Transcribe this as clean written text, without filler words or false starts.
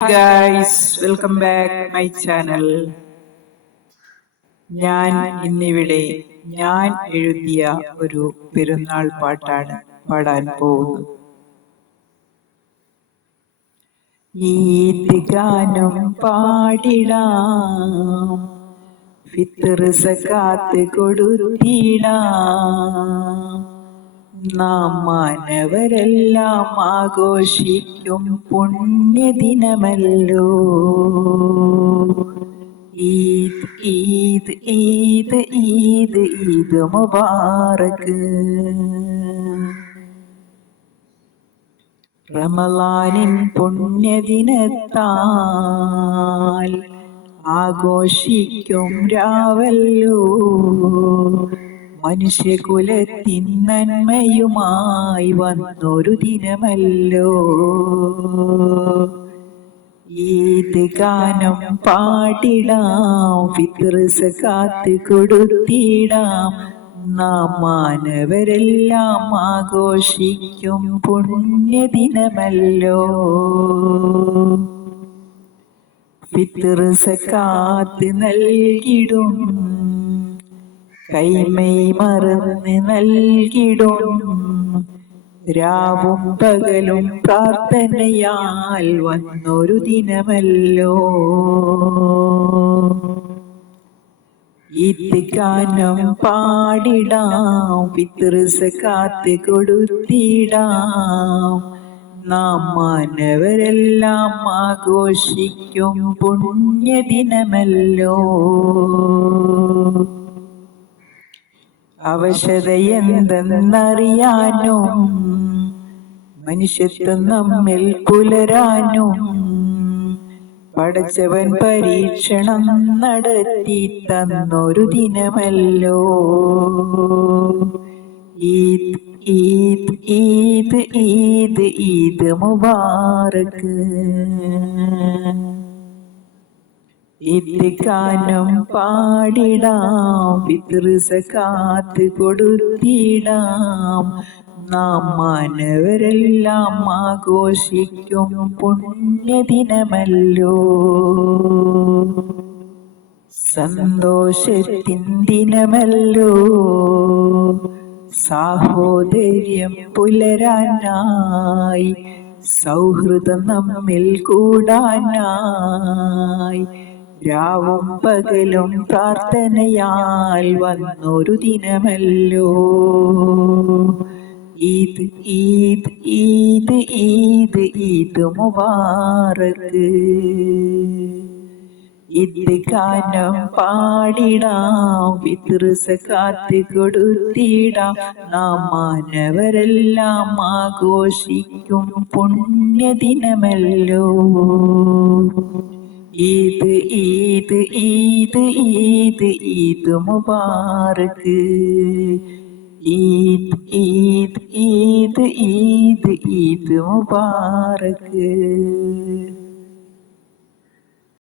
Guys, welcome back my channel. ഞാൻ ഇന്നിവിടെ ഞാൻ എഴുതിയ ഒരു പെരുന്നാൾ പാട്ടാണ് പാടാൻ പോകുന്നത്. ഈദ് ഗാനം പാടിടാം, ഫിത്ർ സകാത്ത് കൊടുത്തിടാം. നാം മാനവരെല്ലാം ആഘോഷിക്കും പുണ്യദിനമല്ലോ. ഈദ് ഈദ് ഈദ് ഈദ് ഈദ് മുബാറക്. റമളാനിൻ പുണ്യദിനത്താൽ ആഘോഷിക്കും രാവല്ലോ. മനുഷ്യകുലത്തിൻ നന്മയുമായി വന്നൊരു ദിനമല്ലോ. ഈദ് ഗാനം പാടിടാം, ഫിത്ർ സകാത്ത് കൊടുത്തിടാം. നാം മാനവരെല്ലാം ആഘോഷിക്കും പുണ്യദിനമല്ലോ. ഫിത്ർ സകാത്ത് നൽകിടും, കൈമൈ മറന്ന് നൽകിടും. രാവും പകലും പ്രാർത്ഥനയാൽ വന്നൊരു ദിനമല്ലോ. ഈദ് ഗാനം പാടിടാം, ഫിത്ർ സകാത്ത് കൊടുത്തിടാം. നാം മാനവരെല്ലാം ആഘോഷിക്കും പുണ്യദിനമല്ലോ. അവശതയെന്തെന്നറിയാനും മനുഷ്യത്വം നമ്മിൽ പുലരാനും പടച്ചവൻ പരീക്ഷണം നടത്തി തന്നൊരു ദിനമല്ലോ. ഈദ് ഈദ് ഈദ് ഈദ് ഈദ് മുബാറക്. ഈദ് ഗാനം പാടിടാം, ഫിത്ർ സകാത്ത് കൊടുത്തിടാം. നാം മാനവരെല്ലാം ആഘോഷിക്കും പുണ്യദിനമല്ലോ. സന്തോഷത്തിൻ ദിനമല്ലോ, സാഹോദര്യം പുലരാനായി, സൗഹൃദം നമ്മിൽ കൂടാനായി. രാവും പകലും പ്രാർത്ഥനയാൽ വന്നൊരു ദിനമല്ലോ. ഈദ് ഈദ് ഈദ് ഈദ് ഈദ് മുബാറക്. ഈദ് ഗാനം പാടിടാം, ഫിത്ർ സകാത്ത് കൊടുത്തിടാം. നാം മാനവരെല്ലാം ആഘോഷിക്കും പുണ്യദിനമല്ലോ. ഈദ് ഈദ് ഈദ് ഈദ് ഈദ് മുബാറക്. ഈദ് ഈദ് ഈദ് ഈദ് ഈദ് മുബാറക്.